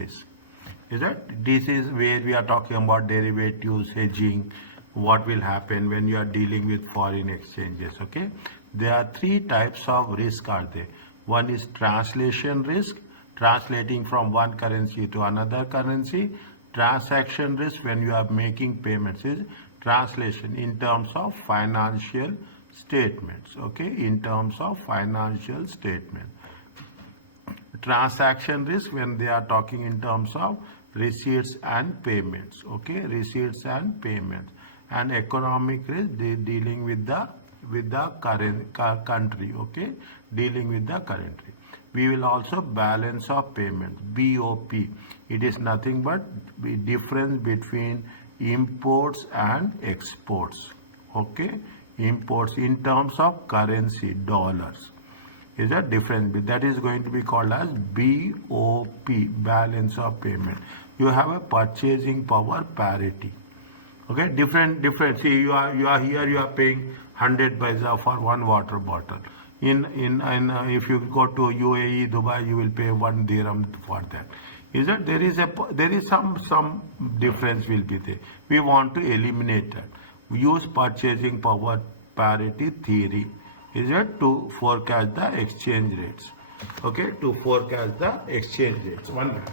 Is that this is where we are talking about derivatives, hedging, what will happen when you are dealing with foreign exchanges. Okay, there are three types of risk are there. One is translation risk, translating from one currency to another currency. Transaction risk, when you are making payments, is translation in terms of financial statements. Okay, in terms of financial statement. Transaction risk, when they are talking in terms of receipts and payments. Okay, receipts and payments. And economic risk, they dealing with the current country. Okay, dealing with the country. We will also balance of payments, BOP. It is nothing but the difference between imports and exports. Okay, imports in terms of currency, dollars. Is a difference. That is going to be called as BOP, balance of payment. You have a purchasing power parity. Okay, different. See, you are here. You are paying 100 paisa for one water bottle. If you go to UAE, Dubai, you will pay 1 dirham for that. Is that there is some difference will be there. We want to eliminate that. We use purchasing power parity theory. Is it to forecast the exchange rates? Okay, to forecast the exchange rates. 1 minute.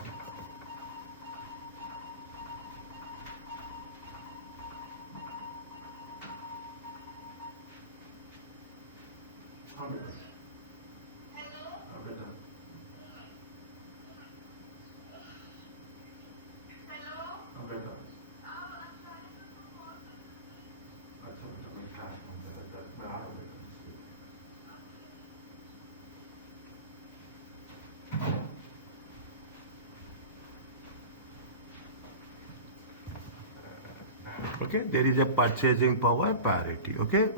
Okay, there is a purchasing power parity. Okay,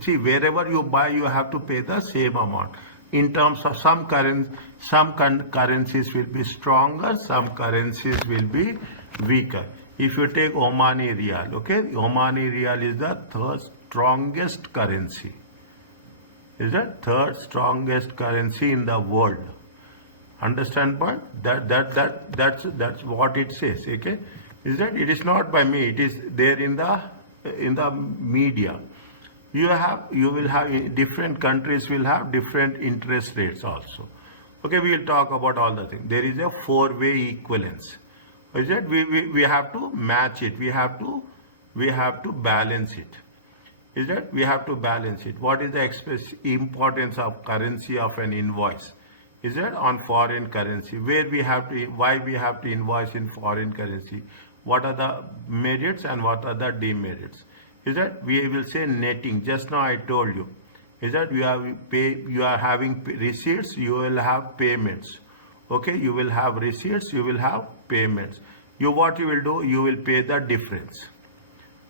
see, wherever you buy, you have to pay the same amount. In terms of some currencies will be stronger, some currencies will be weaker. If you take Omani Riyal, okay, Omani Riyal is the third strongest currency. Is the third strongest currency in the world. Understand point? That's what it says. Okay, is that it is not by me. It is there in the media. You will have different countries will have different interest rates also. Okay, we will talk about all the things. There is a four-way equivalence. Is that we have to match it. We have to balance it. Is that we have to balance it. What is the importance of currency of an invoice? Is that on foreign currency? Why we have to invoice in foreign currency? What are the merits and what are the demerits? Is that we will say netting. Just now I told you. Is that you are having receipts, you will have payments. Okay, you will have receipts, you will have payments. What you will do, you will pay the difference.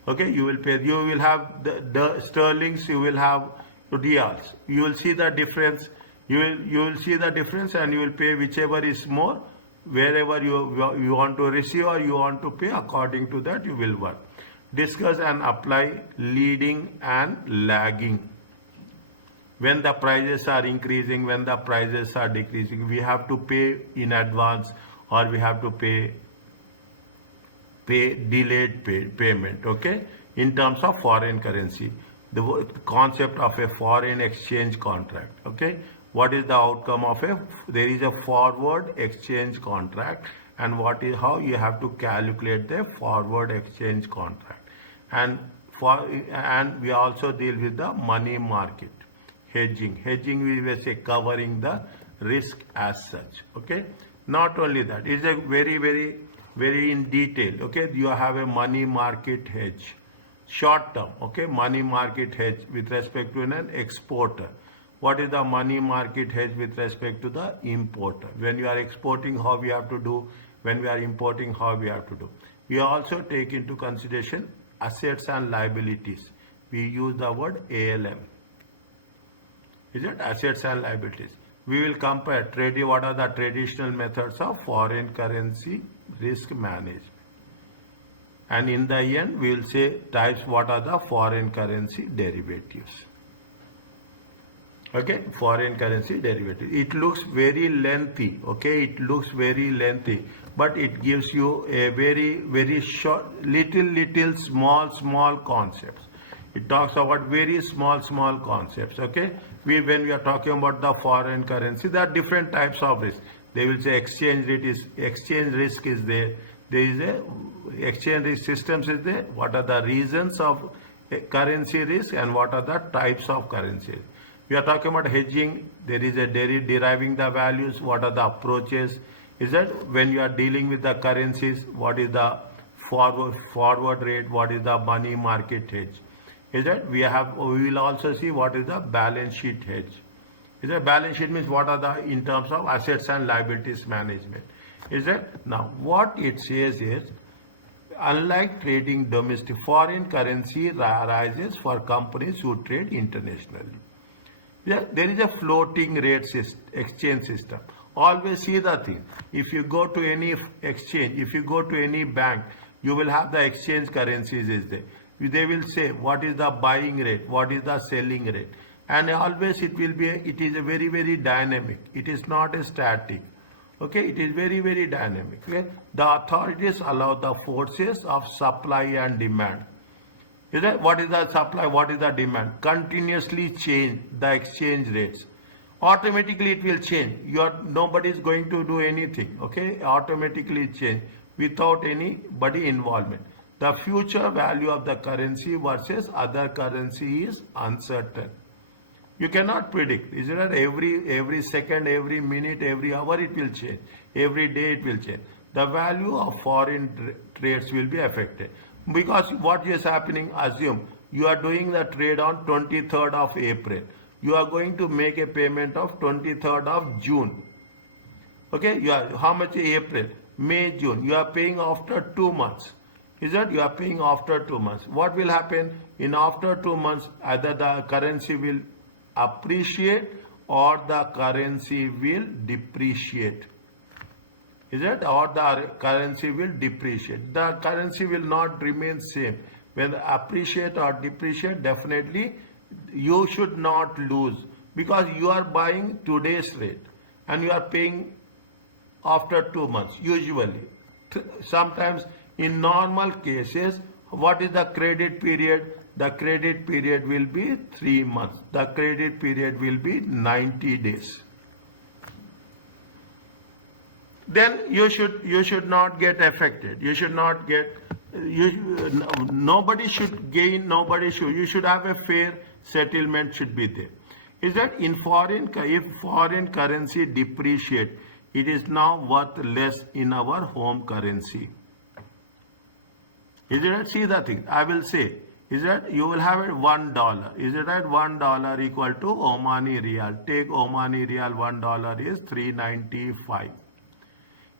Okay, you will have the sterlings, you will have riyals. You will see the difference. You will see the difference and you will pay whichever is more. Wherever you want to receive or you want to pay, according to that you will work. Discuss and apply leading and lagging. When the prices are increasing, when the prices are decreasing, we have to pay in advance or we have to pay delayed payment. Okay, in terms of foreign currency, the concept of a foreign exchange contract. Okay, what is the outcome of there is a forward exchange contract, and how you have to calculate the forward exchange contract, and we also deal with the money market hedging. We will say covering the risk as such. Okay, not only that, it's a very in detail. Okay, you have a money market hedge, short term. Okay, money market hedge with respect to an exporter. What is the money market hedge with respect to the importer? When you are exporting, how we have to do? When we are importing, how we have to do? We also take into consideration assets and liabilities. We use the word ALM. Is it assets and liabilities? We will compare what are the traditional methods of foreign currency risk management. And in the end, we will say types, what are the foreign currency derivatives. Okay, foreign currency derivative. It looks very lengthy. Okay, it looks very lengthy, but it gives you a very short, little small concepts. It talks about very small concepts. Okay, when we are talking about the foreign currency, there are different types of risk. They will say exchange risk is there. There is a exchange risk systems is there. What are the reasons of currency risk and what are the types of currency? We are talking about hedging. There is a deriving the values. What are the approaches? Is that when you are dealing with the currencies, what is the forward rate? What is the money market hedge? Is that we will also see what is the balance sheet hedge. Is that balance sheet means what are the in terms of assets and liabilities management. Is that now what it says is unlike trading domestic, foreign currency arises for companies who trade internationally. Yeah, there is a floating rate exchange system. Always see the thing. If you go to any exchange, if you go to any bank, you will have the exchange currencies is there. They will say what is the buying rate, what is the selling rate, and always it is a very dynamic. It is not a static. Okay, it is very dynamic. Okay, the authorities allow the forces of supply and demand. Is that what is the supply, what is the demand? Continuously change the exchange rates. Automatically it will change. Nobody is going to do anything. Okay, automatically change without anybody involvement. The future value of the currency versus other currency is uncertain. You cannot predict. Is it that every second, every minute, every hour it will change. Every day it will change. The value of foreign trades will be affected. Because what is happening, assume you are doing the trade on 23rd of April. You are going to make a payment of 23rd of June. Okay, how much April? May, June. You are paying after 2 months. Is that you are paying after 2 months? What will happen in after 2 months? Either the currency will appreciate or the currency will depreciate. Is it? Or the currency will depreciate. The currency will not remain same. When appreciate or depreciate, definitely you should not lose because you are buying today's rate and you are paying after 2 months usually. Sometimes in normal cases, what is the credit period? The credit period will be 3 months. The credit period will be 90 days. Then you should not get affected. You should not get nobody should gain, you should have a fair settlement should be there. Is that if foreign currency depreciate, it is now worth less in our home currency. Is it right? See the thing. I will say, is that you will have it $1. Is it right? $1 equal to Omani Riyal. Take Omani Riyal, $1 is 395.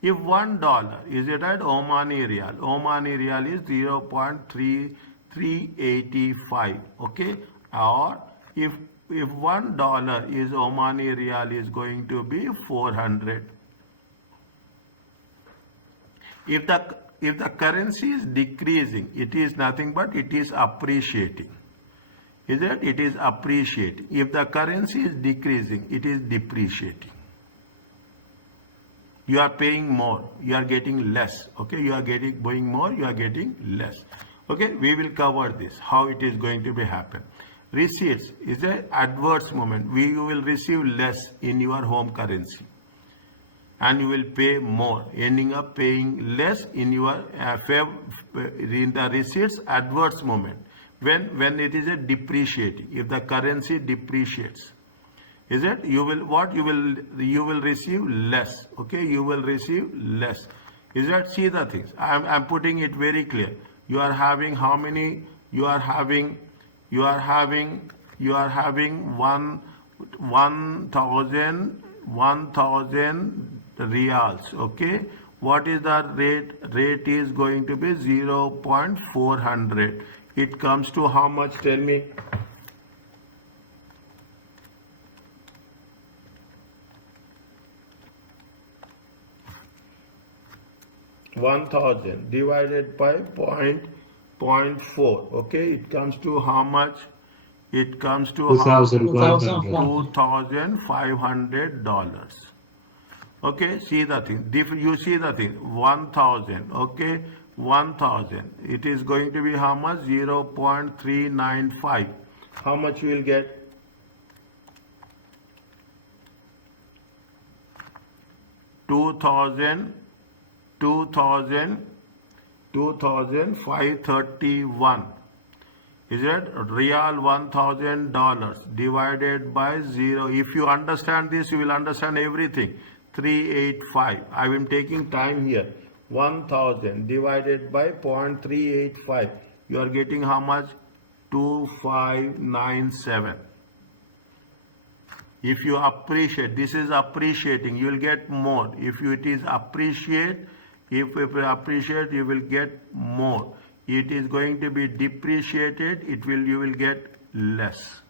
If $1, is it right? Omani Riyal is 0.3385. Okay? Or if $1 is Omani Riyal is going to be 400. If the currency is decreasing, it is nothing but it is appreciating. Is it? It is appreciating. If the currency is decreasing, it is depreciating. You are paying more, you are getting less. Okay, you are buying more, you are getting less. Okay, we will cover this, how it is going to be happen. Receipts is an adverse moment. You will receive less in your home currency. And you will pay more, ending up paying less in your in the receipts adverse moment. When it is a depreciating, if the currency depreciates. Is it? You will receive less. Okay, you will receive less. Is that? See the things. I'm putting it very clear. You are having how many? You are having 1,000 riyals. Okay. What is the rate? Rate is going to be 0.400. It comes to how much? Tell me. 1000 divided by 0.4. Okay, it comes to how much? It comes to how? 2,500. $2,500. Okay, see the thing. You see the thing. 1,000. Okay, 1,000. It is going to be how much? 0.395. How much you will get? 2,000, 2,531. Is it real $1,000 divided by 0? If you understand this, you will understand everything. 385. I am taking time here. 1,000 divided by 0.385. You are getting how much? 2,597. If you appreciate, this is appreciating, you will get more. If it is appreciate, if you appreciate, you will get more. It is going to be depreciated, you will get less.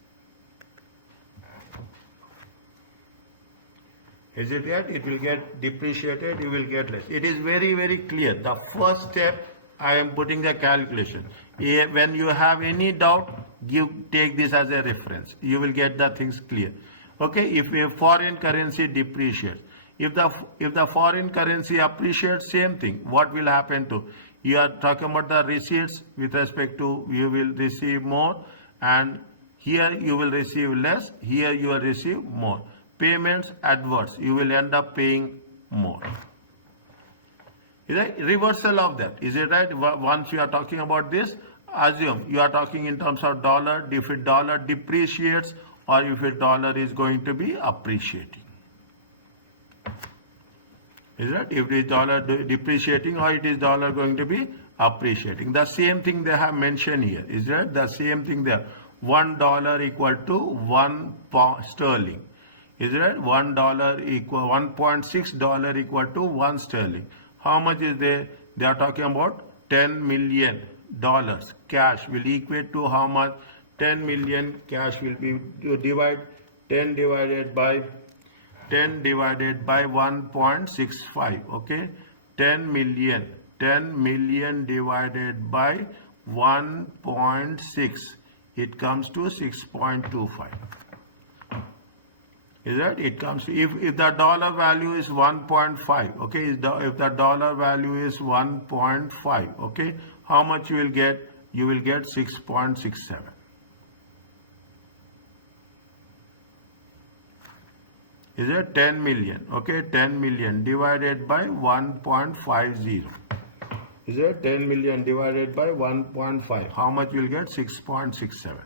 Is it yet? It will get depreciated, you will get less. It is very, very clear. The first step, I am putting the calculation. When you have any doubt, take this as a reference. You will get the things clear. Okay, if a foreign currency depreciates, if the foreign currency appreciates, same thing. What will happen to? You are talking about the receipts with respect to you will receive more, and here you will receive less, here you will receive more. Payments adverse, you will end up paying more. Is it reversal of that? Is it right? Once you are talking about this, assume you are talking in terms of dollar. If a dollar depreciates or if a dollar is going to be appreciating. Is that if it is dollar depreciating or it is dollar going to be appreciating? The same thing they have mentioned here. Is that the same thing there? $1 equal to 1 sterling. Is that $1 equal $1.6 equal to 1 sterling? How much is there? They are talking about $10 million cash will equate to how much? 10 million cash will be divide 10 divided by 1.65. Okay, 10 million divided by 1.6, it comes to 6.25. Is that it comes to, if the dollar value is 1.5, okay, if the dollar value is 1.5, okay, how much you will get? You will get 6.67. Is it 10 million? Okay, 10 million divided by 1.50. Is it 10 million divided by 1.5? How much you will get? 6.67.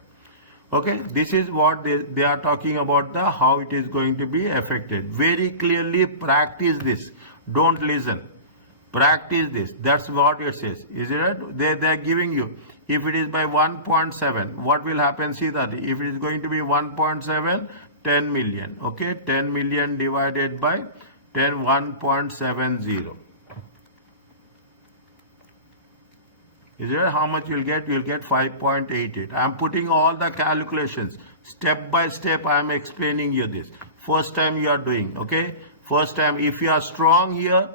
Okay, this is what they are talking about, the how it is going to be affected. Very clearly practice this. Don't listen. Practice this. That's what it says. Is it right? They are giving you. If it is by 1.7, what will happen? See that. If it is going to be 1.7, 10 million. Okay, 10 million divided by 1.70. Is it how much you'll get? You'll get 5.88. I am putting all the calculations step by step. I am explaining you this. First time you are doing. Okay, first time. If you are strong here,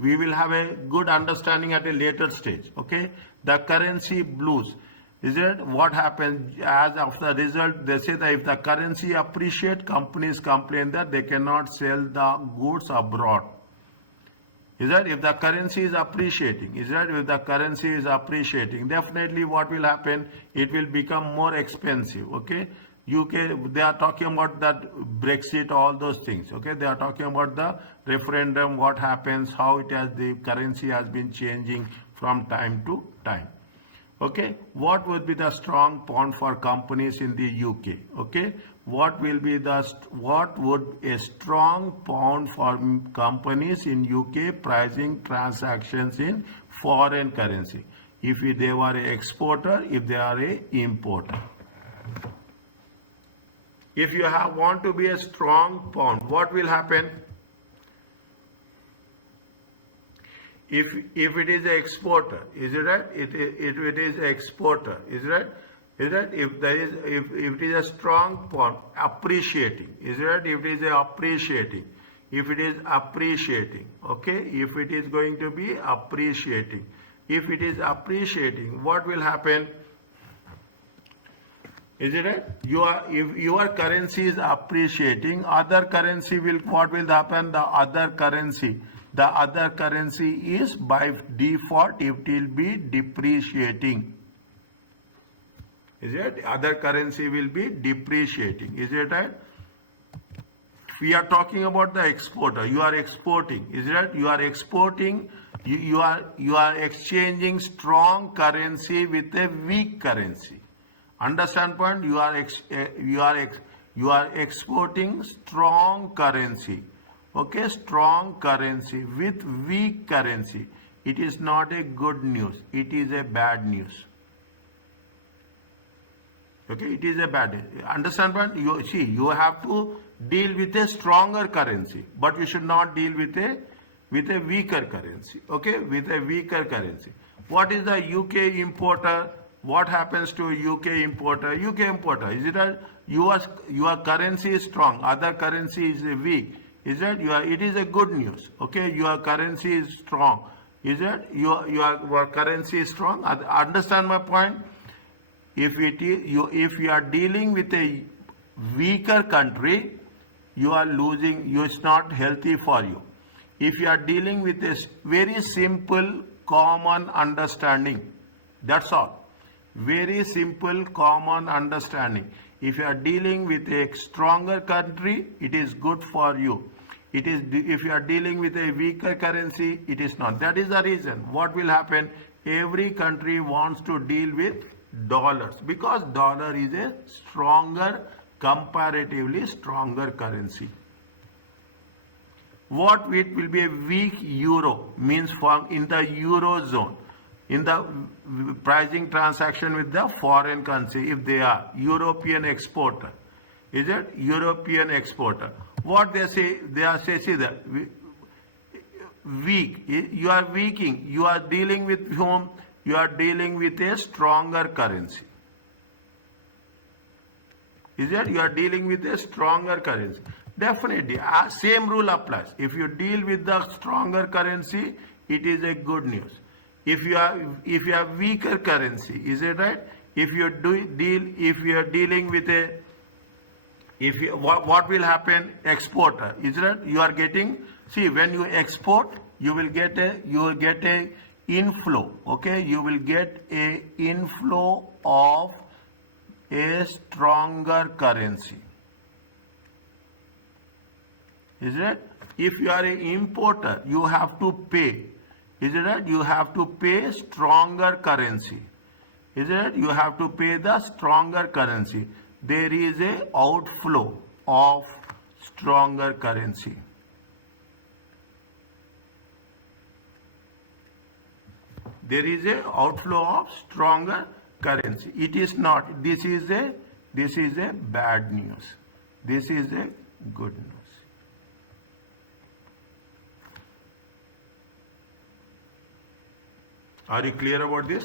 we will have a good understanding at a later stage. Okay, the currency blues. Is it what happens as of the result? They say that if the currency appreciates, companies complain that they cannot sell the goods abroad. Is that if the currency is appreciating? Is that if the currency is appreciating? Definitely, what will happen? It will become more expensive. Okay, UK. They are talking about that Brexit, all those things. Okay, they are talking about the referendum. What happens? How the currency has been changing from time to time. Okay, what would be the strong pound for companies in the UK? Okay, what would a strong pound for companies in UK pricing transactions in foreign currency? If they were an exporter, if they are an importer. If you want to be a strong pound, what will happen? If it is an exporter, is it right? If it is an exporter, is it right? Is that if it is a strong pound appreciating, is it right? If it is appreciating, okay, if it is going to be appreciating, if it is appreciating, what will happen? Is it right? If your currency is appreciating, other currency will, what will happen? The other currency is by default, it will be depreciating. Is it? Other currency will be depreciating. Is it right? We are talking about the exporter. You are exporting. Is it right? You are exporting. You are exchanging strong currency with a weak currency. Understand point? You are exporting strong currency. Okay, strong currency with weak currency. It is not a good news. It is a bad news. Okay, it is a bad. Understand point? You have to deal with a stronger currency, but you should not deal with a weaker currency. Okay, with a weaker currency. What is the UK importer? What happens to UK importer? UK importer, is it a, your currency is strong, other currency is weak. Is it? It is a good news. Okay, your currency is strong. Is it? Your currency is strong. Understand my point? If you are dealing with a weaker country, you are losing. It's not healthy for you. If you are dealing with a very simple, common understanding, that's all. Very simple, common understanding. If you are dealing with a stronger country, it is good for you. It is. If you are dealing with a weaker currency, it is not. That is the reason. What will happen? Every country wants to deal with dollars because dollar is a stronger, comparatively stronger currency. What it will be a weak euro means in the eurozone, in the pricing transaction with the foreign currency, if they are European exporter. Is it? European exporter. What they say see that weak. You are weakening. You are dealing with whom? You are dealing with a stronger currency. Is it? You are dealing with a stronger currency. Definitely, same rule applies. If you deal with the stronger currency, it is a good news. If you have weaker currency, is it right? If you are dealing with a, what will happen? Exporter, is it? You are getting. See, when you export, you will get a inflow. Okay, you will get a inflow of a stronger currency. Is it? If you are an importer, you have to pay. Is it right? You have to pay stronger currency. Is it? You have to pay the stronger currency. There is a outflow of stronger currency. There is a outflow of stronger currency. It is not. This is a bad news. This is a good news. Are you clear about this?